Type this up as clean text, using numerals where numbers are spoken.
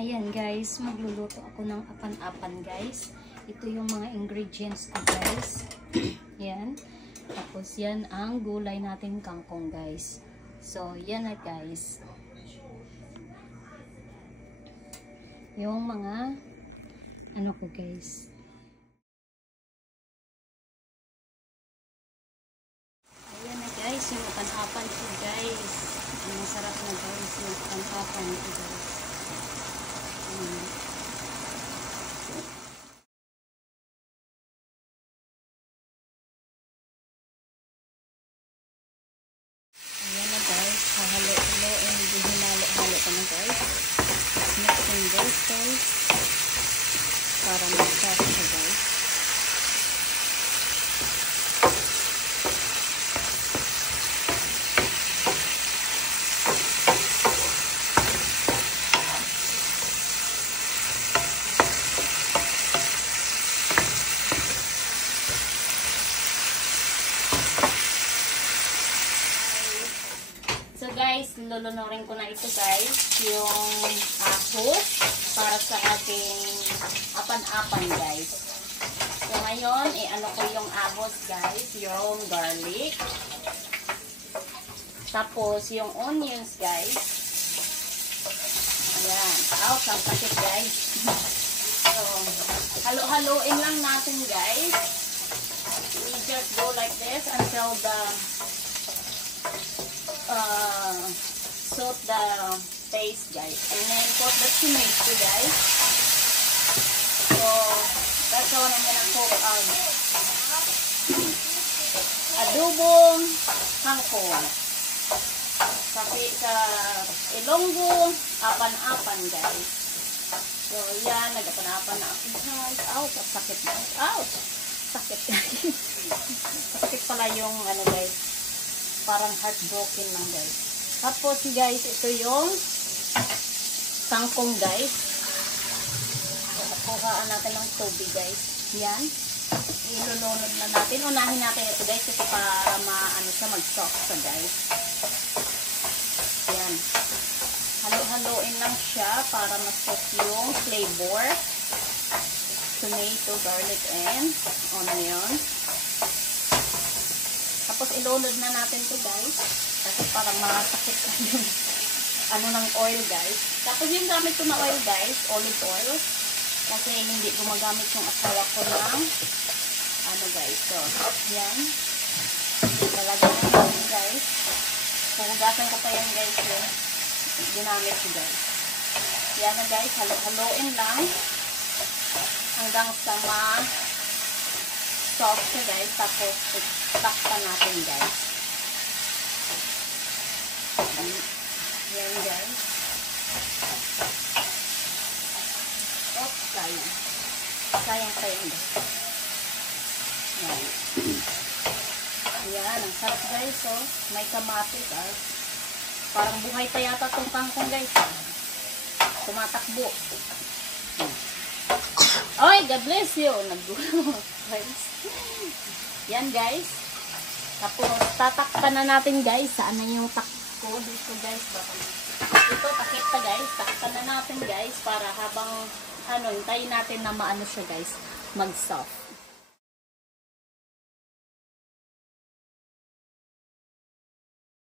Ayan guys, magluluto ako ng apan-apan guys. Ito yung mga ingredients ko guys. Yan. Tapos yan ang gulay natin kangkong guys. So yan na guys. Yung mga ano ko guys. Ayan na guys, yung apan-apan ko guys. Ang sarap na guys yung apan-apan ko guys. Ayan na guys, hahalo-haloin, hinalo-halo ko na guys. Mixing this guys, para mag-sauce siya guys. So guys, lulunurin ko na ito guys, yung ahos para sa ating apan-apan guys. So ngayon, ano ko yung ahos guys, yung garlic. Tapos yung onions guys. Ayan, ouch, ang sakit guys. So, halo-haloin lang natin guys. We just go like this until the soak the paste guys, and then put the tomato guys. So that's how I'm gonna cook adobong kangkong sa Ilonggo apan-apan guys. So yan, nagapan-apan na ako guys. Ouch, sakit guys. Ouch, sakit guys. Sakit pala yung ano guys, parang heartbroken lang guys. Tapos guys, ito yung kangkong guys. So, kuhaan natin ng tubig guys. Yan. Ilulunod na natin. Unahin natin ito guys kasi para maano siya, mag-soft siya guys. Yan. Halo-haloin lang siya para ma-soft yung flavor. Tomato, garlic, and onion. Tapos ilunod na natin to guys. Kasi parang masakit yung ano ng oil guys. Tapos yung gamit ko na oil guys, olive oil. Kasi hindi gumagamit yung asawa ko ng ano guys. So, yan. Lalagyan na natin guys. Puhugasan ko pa yan guys yung ginamit ko guys. Yan na guys, halo-haloin lang hanggang sa soft siya guys. Tapos takpan natin guys. Yan guys. Oops, sayang. Sayang pa yun guys. Yan. Yan, ang sarap guys. So, may kamatis guys. Parang buhay pa yata itong kangkong guys. Tumatakbo. Oy, God bless you. Nagdulo guys. Yan guys. Tapos tatakpan na natin guys. Saan na yung takko dito guys? Ito takip pa guys. Takpan na natin guys para habang ano, hintayin natin na maano siya guys, mag-soft.